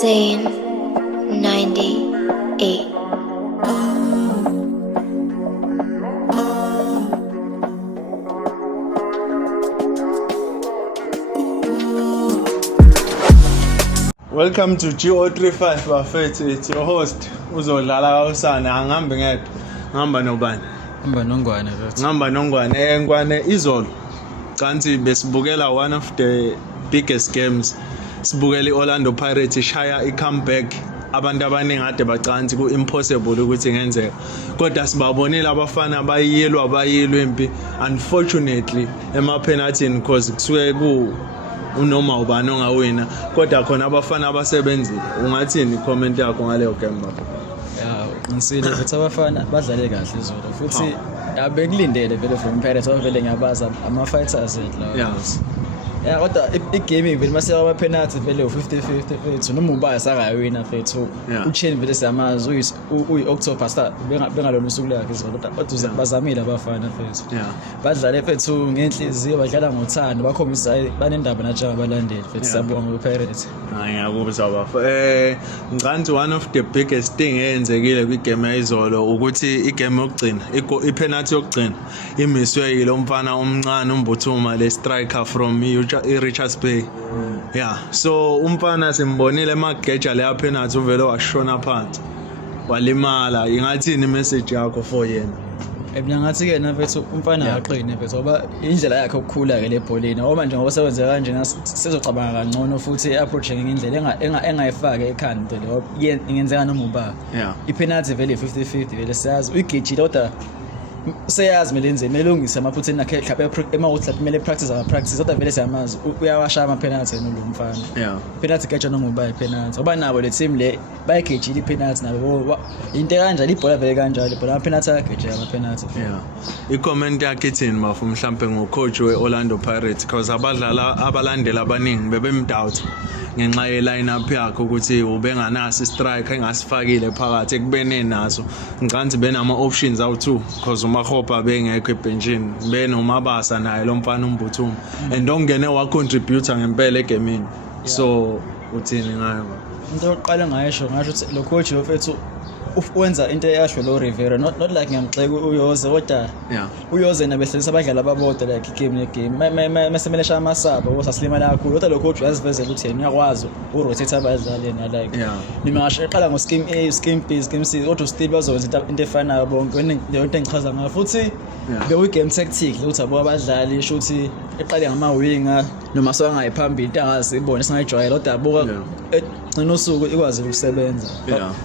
Zane 98. Welcome to GO35 bafethu. It's your host uzodlala kausana angihambe ngedwa. Ngihamba nobani? Ngihamba nongwane. Ngwane izolo. Kanti besibukela one of the biggest games. Sibukela iOrlando Pirates ishaya icomeback. Abantu abaningi ade bacansi ku impossible ukuthi ngenzeka. Kodwa sibabonile abafana abayilwe impi. Unfortunately ema penalty because kusuke ku unoma ubani ongawina kodwa khona abafana abasebenzile. Ungathini comment yakho ngaleyo game baba? Ngisile ukuthi abafana badlale kahle izolo futhi abekulindele vele from Pirates vele ngiyabaza ama fighters la. Yeah, kodwa igame vele mase ama penalty vele u50-50 fethu noma ubaya sakayawina fethu. Ucheni vele siyamazi uyi-October star bengalona usuku lakhe izolo kodwa bazamile abafana fethu. Badlale fethu ngenhliziyo badlala ngothando bakhombisa banendaba natsha abalandeli fethu sabonga uPirates. Ngiyakuzwa bafa. Ngicanti one of the biggest thing eyenzekile kwigame yizolo ukuthi igame yokugcina ipenalty yokugcina imiswe yilo mfana omncane umbuthuma le striker from Richards Bay. So umfana simbonile emageja le penalty uvele washona phansi walimala. Ingathini message yakho for yena? Ngathi ke na mfethu umfana aqine mfethu ngoba indlela yakhe ukukhula ke lebholeni ngoba manje ngoba sewenze kanje sizocabanga kangcono futhi approaching indlela engayifaka ekhanda lo ingenzeka noma uba ipenalty vele 50-50 vele siyazi uyigejile kodwa seyazi melungise amaphutha nakhe mhlawumbe emawuthi kumele practice kodwa vele siyamazi uyawasha ama penalty lo mfana. Penalty geja noma uba ipenalty ngoba nabo le team le bayigejile ipenalty nabo into kanjalo ibhola vele kanjalo ibhola ama penalty ageja ama penalty. I-comment yakhe ithini mafu mhlambe ngocoach weOrlando Pirates because abadlala abalandeli abaningi bebemdoubt ngenxa ye lineup yakhe ukuthi ubenganasi striker engasifakile phakathi ekubene nazo. Ngicanti benama options awu2 because uMakhopa bengekho ebenchini benomabasa naye lo mfana umbuthuma and ongene wa contributor ngempela egamini. So uthini ngayo? Into yokuqala ngasho ukuthi lo coach lo fethu wenza into eyasho lo Rivera not like ngiyamxeka uyoze kodwa uyoze nabehlalisa abadlali ababodwa like game mesemele sha amasaba osasilima kakhulu kodwa lo coach uyazivezela ukuthi yena uyakwazi urotate abadlali na like nima ngasho eqala ngo scheme A scheme B scheme C kodwa still bazokwenza into efanayo bonke into engichaza ngayo futhi beku game tactic ukuthi abo abadlali isho ukuthi eqale ngama winger noma sowangayiphambili into angazibona singayijwayela kodwa abuka nosuku ikwazi ukusebenza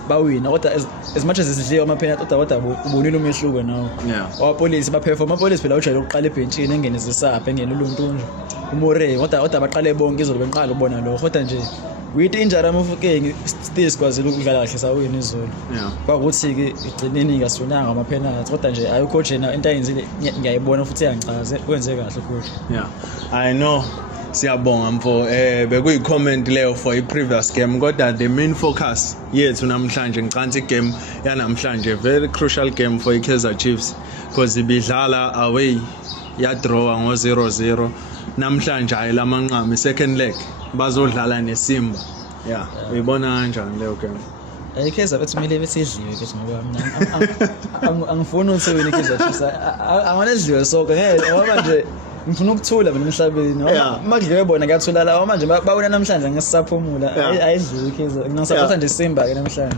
bawina kodwa as much as isidliwa ama penalty kodwa ubonile umehluko nawo. Abapolisi baperform abapolisi phela ujayele ukuqala ebenchini engenisa isapha engene uluntunju umore kodwa baqale bonke izolo benqala ubona lo kodwa nje with injury amufukeng still sikwazile ukudlala kahle sawina izolo. Kwakuthi ke igcineni ngasonanga ama penalty kodwa nje ayo coach yena into ayenzile ngiyayibona futhi yangichaze wenze kahle coach. I know siyabonga mfo bekuyi comment leyo for i-previous game kodwa the main focus yethu namhlanje ngicanti igame yanamhlanje very crucial game for iKaizer Chiefs because ibidlala away ya draw ngo 0-0 namhlanje ayilamanqama second leg bazodlala neSimba. Uyibona kanjani leyo game? iKaizer bethi kumele besidliwe bethi ngoba mina angifuni ukuthi wena iKaizer Chiefs anganedliwe sonke ngoba manje ngifuna ukuthula mina emhlabeni makudliwe bona kuyathula la manje bawona namhlanje ngesisaphumula ayidliwe iKaizer ngisaphatha nje Simba ke namhlanje.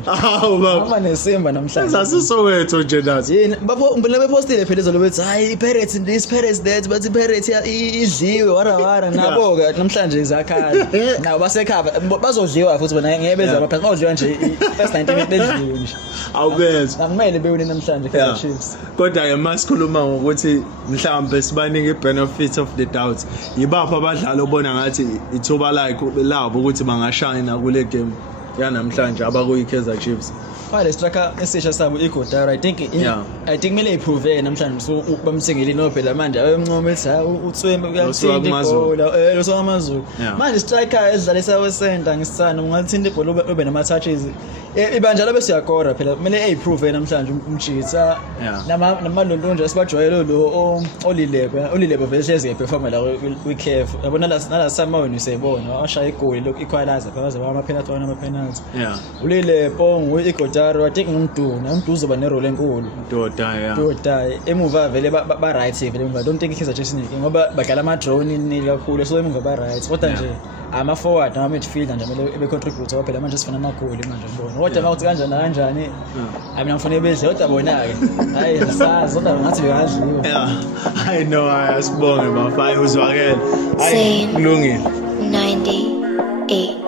Baba neSimba namhlanje sasisowethu nje nathi yini ngibona bepostile phela izolo bethi hayi iPirates that but iPirates idliwe wara nabo ke namhlanje izakhala nabo basekhava bazodliwa futhi bona ngeke beza baphansi bazodliwa nje first 90 minutes bedliwe nje awubeza kumele bewine namhlanje iKaizer Chiefs kodwa ke masikhuluma ngokuthi mhlawumbe sibaningi benefit of the doubt yibapha abadlali obona ngathi ithuba labo ukuthi bangashayina kule game yanamhlanje abakuyiKaizer Chiefs. Le striker esisha sabo iGodara I think kumele iprove namhlanje so bamthengele no phela manje ayomncoma ethi uTswembe uyamthinta ibhola lo so amazulu manje striker edlala esawe center ngisana ungathinta ibhola ube nama touches Ibanja labe siyakora phela kumele ayiprove namhlanje umjitsa namalolonje sibajwayele lo olilebo vele hleze eperform la kwi-CAF yabona nala samawini usebona washaya igoli lo equalizer phakathi ama-penalty ulilebo ngu-Igotaro I think umdu uzoba nerole enkulu Doda emuva vele ba right vele emuva don't think ikhiza Jason ngoba badlala ama-drone nini kakhulu so emuva ba right kodwa nje ama-forward nama-midfielder nje kumele ebe-contribute phela manje sifuna amagoli manje mbona kodwa mawuthi kanjani mina ngifuna bedle kodwa bona-ke hayi sazi kodwa ngathi bekadliwe I know asibonge bafana uzwakele hayi kulungile 98